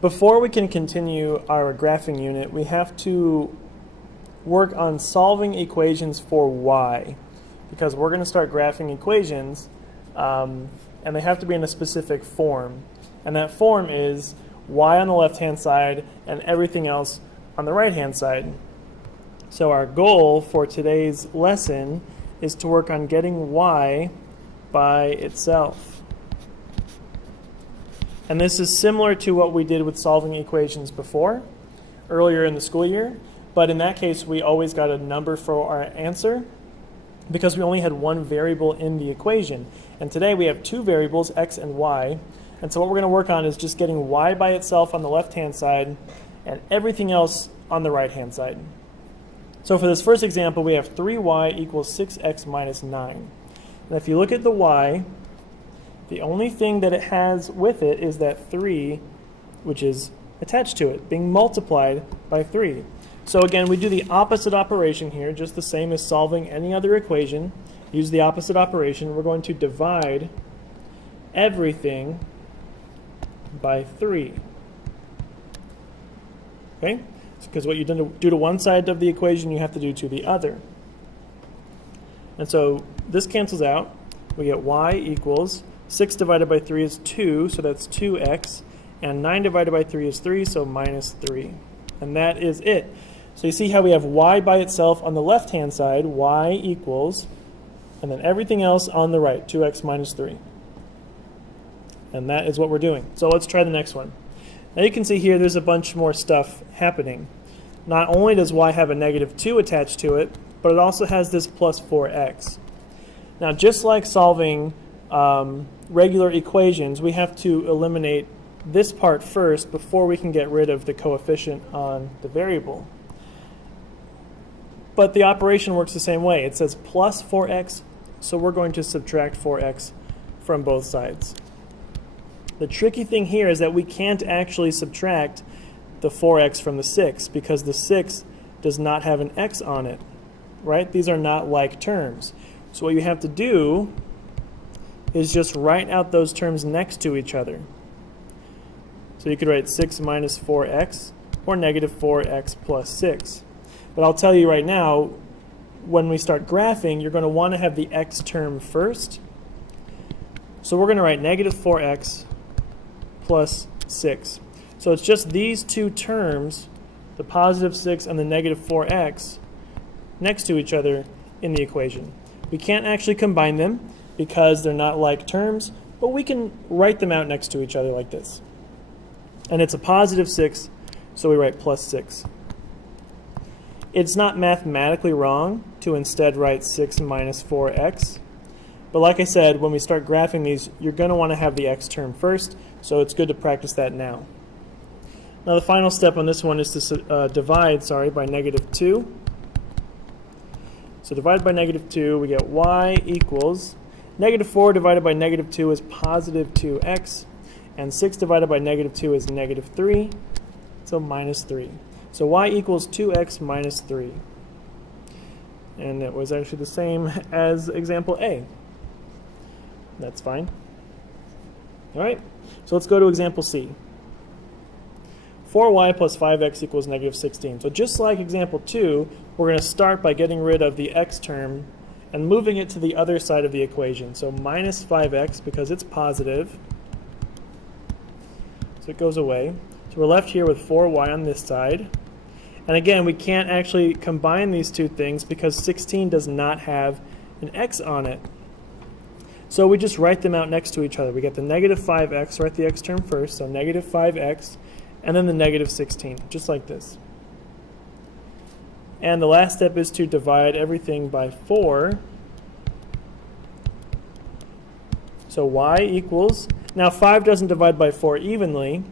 Before we can continue our graphing unit, we have to work on solving equations for y, because we're going to start graphing equations, and they have to be in a specific form. And that form is y on the left-hand side and everything else on the right-hand side. So our goal for today's lesson is to work on getting y by itself. And this is similar to what we did with solving equations before, earlier in the school year. But in that case, we always got a number for our answer because we only had one variable in the equation. And today we have two variables, x and y. And so what we're going to work on is just getting y by itself on the left-hand side and everything else on the right-hand side. So for this first example, we have 3y equals 6x minus 9. And if you look at the y, the only thing that it has with it is that 3, which is attached to it, being multiplied by 3. So again, we do the opposite operation here, just the same as solving any other equation. Use the opposite operation. We're going to divide everything by 3. Okay? Because what you do to one side of the equation, you have to do to the other. And so this cancels out. We get y equals 6 divided by 3 is 2, so that's 2x. And 9 divided by 3 is 3, so minus 3. And that is it. So you see how we have y by itself on the left-hand side, y equals, and then everything else on the right, 2x minus 3. And that is what we're doing. So let's try the next one. Now you can see here there's a bunch more stuff happening. Not only does y have a negative 2 attached to it, but it also has this plus 4x. Now just like solving regular equations, we have to eliminate this part first before we can get rid of the coefficient on the variable. But the operation works the same way. It says plus 4x, so we're going to subtract 4x from both sides. The tricky thing here is that we can't actually subtract the 4x from the 6 because the 6 does not have an x on it, right? These are not like terms. So what you have to do is just write out those terms next to each other. So you could write 6 minus 4x or negative 4x plus 6. But I'll tell you right now, when we start graphing, you're going to want to have the x term first. So we're going to write negative 4x plus 6. So it's just these two terms, the positive 6 and the negative 4x, next to each other in the equation. We can't actually combine them because they're not like terms, but we can write them out next to each other like this. And it's a positive 6, so we write plus 6. It's not mathematically wrong to instead write 6 minus 4x. But like I said, when we start graphing these, you're going to want to have the x term first, so it's good to practice that now. Now the final step on this one is to divide by negative 2. So divide by negative 2, we get y equals negative 4 divided by negative 2 is positive 2x, and 6 divided by negative 2 is negative 3, so minus 3. So y equals 2x minus 3. And it was actually the same as example A. That's fine. All right, so let's go to example C. 4y plus 5x equals negative 16. So just like example 2, we're going to start by getting rid of the x term and moving it to the other side of the equation. So minus 5x because it's positive. So it goes away. So we're left here with 4y on this side. And again, we can't actually combine these two things because 16 does not have an x on it. So we just write them out next to each other. We get the negative 5x, write the x term first, so negative 5x, and then the negative 16, just like this. And the last step is to divide everything by 4. So y equals, now 5 doesn't divide by 4 evenly.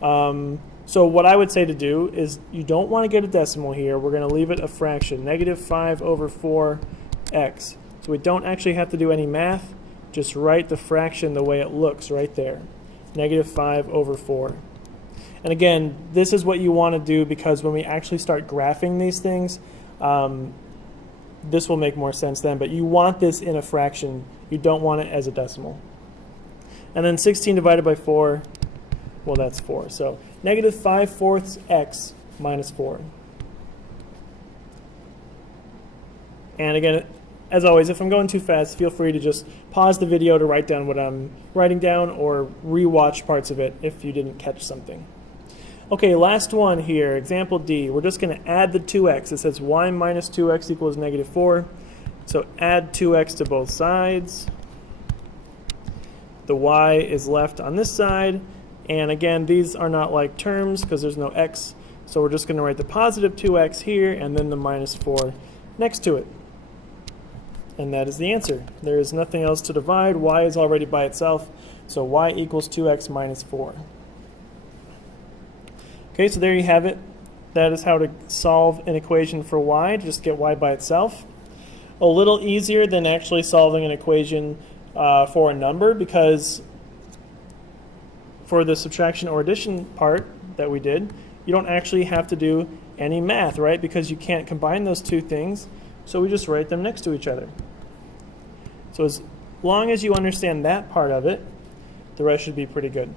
So what I would say to do is you don't want to get a decimal here. We're going to leave it a fraction, negative 5 over 4x. So we don't actually have to do any math. Just write the fraction the way it looks right there, negative 5 over 4. And again, this is what you want to do because when we actually start graphing these things, this will make more sense then. But you want this in a fraction. You don't want it as a decimal. And then 16 divided by 4 Well, that's 4. So negative 5/4 x minus 4. And again, as always, if I'm going too fast, feel free to just pause the video to write down what I'm writing down or rewatch parts of it if you didn't catch something. Okay, last one here, example D. We're just going to add the 2x. It says y minus 2x equals negative 4. So add 2x to both sides. The y is left on this side. And again, these are not like terms because there's no x. So we're just going to write the positive 2x here and then the minus 4 next to it. And that is the answer. There is nothing else to divide. Y is already by itself. So y equals 2x minus 4. Okay, so there you have it. That is how to solve an equation for y. Just get y by itself. A little easier than actually solving an equation for a number, because for the subtraction or addition part that we did, you don't actually have to do any math, right? Because you can't combine those two things, so we just write them next to each other. So as long as you understand that part of it, the rest should be pretty good.